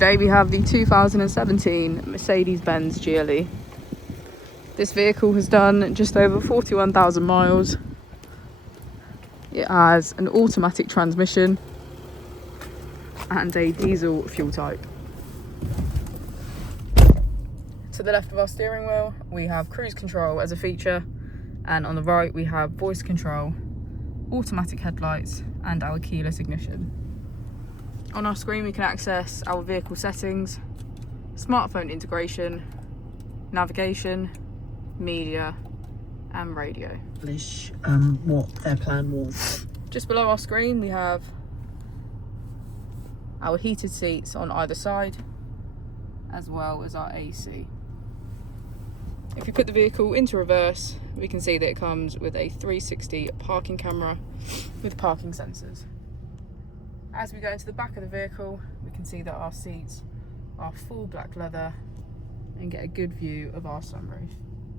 Today we have the 2017 Mercedes-Benz GLE. This vehicle has done just over 41,000 miles. It has an automatic transmission and a diesel fuel type. To the left of our steering wheel we have cruise control as a feature, and on the right we have voice control, automatic headlights and our keyless ignition. On our screen we can access our vehicle settings, smartphone integration, navigation, media and radio. What their plan was. Just below our screen we have our heated seats on either side, as well as our AC. If we put the vehicle into reverse, we can see that it comes with a 360 parking camera with parking sensors. As we go into the back of the vehicle, we can see that our seats are full black leather and get a good view of our sunroof.